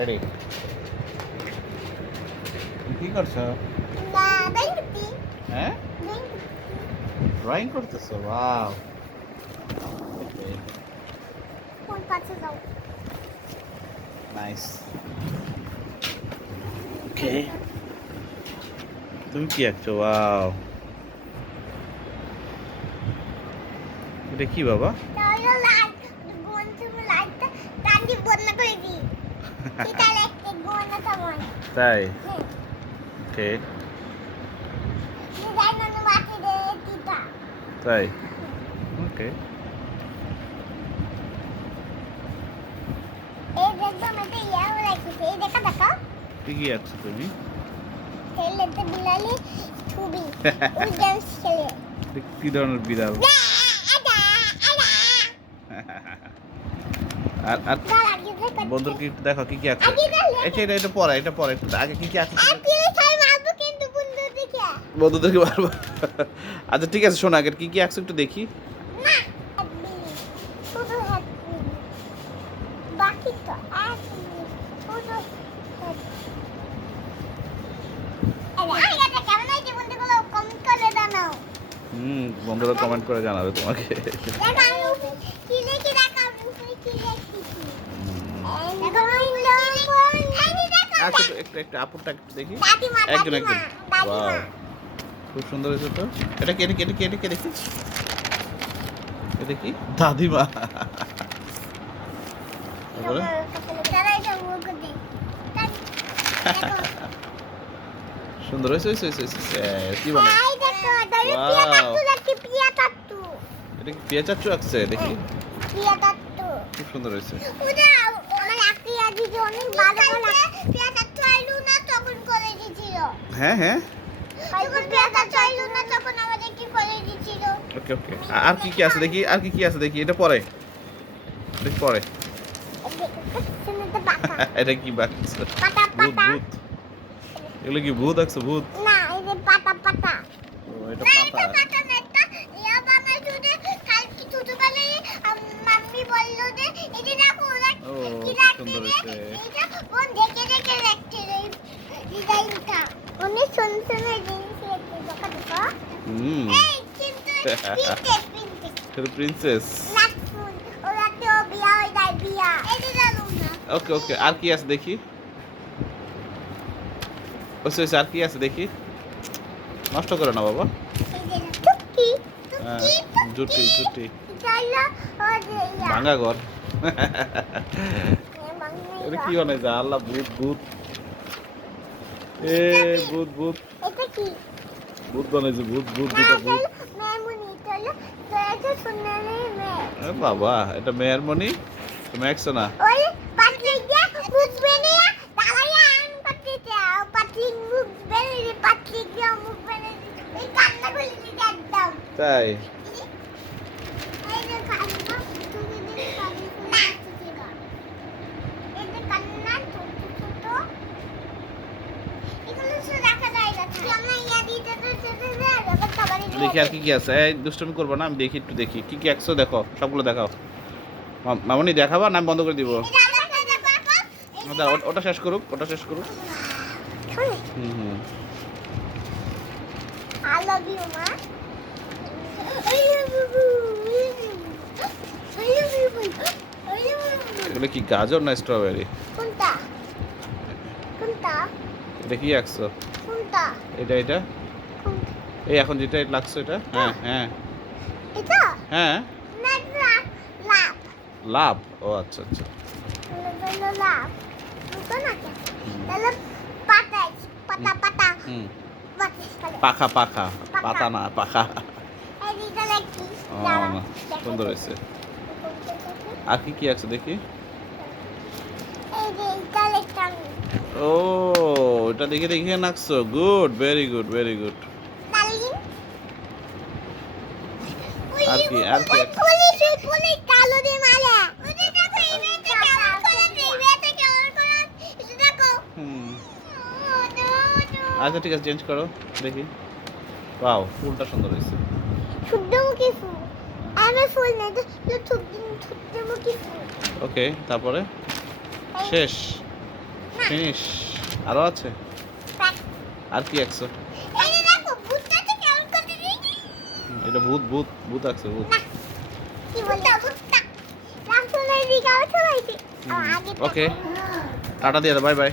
Ready কি করছ? হ্যাঁ? ড্রয়িং করতেছো? ওয়াও কোন পাশে যাও? নাইস ওকে তুমি কি আঁকছো? ওয়াও এটা কি বাবা? লাইট বন্ধু লাইটটা টানি বন্ধ করে দি তাই? ওকে তাই? ওকে। কি কি তুমি। কি ধরনের বিড়াল। আর বন্ধুর কি একটু দেখো কি কি আছে। এটা এটা এটা পরে এটা পরে একটু আগে কি কি আছে? মারবো বন্ধুদেরকে পারব আচ্ছা ঠিক আছে শোনো আগে কি কি আছে একটু দেখি। হুম বন্ধুরা কমেন্ট করে জানাবে তোমাকে দেখো আমি উপরে কি লিখে দেখো আমি উপরে কি লিখেছি দেখো আমি এই দেখো আচ্ছা একটু- একটু একটু আপুরটা একটু দেখি। একজন একজন। দাদিমা খুব সুন্দর হয়েছে তো। এটা কে এটা কে এটা কে দেখি? এটা কি দাদিমা। তারপরে? সুন্দর হয়েছে হয়েছে হয়েছে। কি. পিয়া দেখি এটা কি আঁকছে? দেখি। খুব সুন্দর হয়েছে। অনেক ভালো ভালো পিয়া তাত্তু আইলু না তখন করে দিছিল হ্যাঁ হ্যাঁ যখন পিয়া তাত্তু আইলু না তখন আমাদের কি করে দিছিল? ওকে ওকে। আর কি কি আছে দেখি আর কি কি আছে দেখি? এটা পরে। দেখি পরে। এটা কি বাচ্চা পাতা ভূত ভূত। এগুলো কি ভূত আঁকছে ভূত? না এই যে পাতা পাতা। ও এটা পাতা। পাতা এটা ইয়া রাখছে সুন্দর হয়েছে। সুন্দর জিনিস আছে দেখা দেখো হুম। এই কিন্তু প্রিন্সেস। হয়ে ওকে ওকে আর কি আছে দেখি? ওসে আর কি আছে দেখি? নষ্ট করো না বাবা। হ্যাঁ জুটি জুটি। ভাঙা ঘর। এটা কি বানাইছে আল্লাহ ভূত ভূত এ ভূত ভূত। এটা কি? ভূত বানাইছে ভূত ভূত দুটা ভূত। বাবা এটা মেয়ের মনি? তুমি একশো না? ওই দেখি আর কি কি আছে। এই দুষ্টমি করব না আমি দেখি একটু দেখি। কি কি একশো দেখো সবগুলো দেখাও। মামনি দেখাবা না আমি বন্ধ করে দিব? ওটা শেষ করুক ওটা শেষ করুক। হুম হুম. এগুলো কি গাজর না স্ট্রবেরি কোনটা? কোনটা? এটা কি একশো কোনটা? এটা এটা? কোনটা? এই এখন যেটা লাগছে এটা হ্যাঁ হ্যাঁ। এটা? হ্যাঁ। লাভ ও আচ্ছা আচ্ছা। পাখা পাখা। পাতা না পাখা। সুন্দর হয়েছে। আর কি কি আছে দেখি? ও এটা দেখে দেখে নাকছো। Good very good very good. আর কি আর কি? আচ্ছা ঠিক আছে চেঞ্জ করো দেখি। ওয়াও ফুলটা সুন্দর হয়েছে। ওকে তারপরে? শেষ। ফিনিশ আরও আছে? আর কি একশো? এটা ভূত ভূত ভূত আছে ভূত। ওকে টাটা দিয়ে দাও বাই বাই।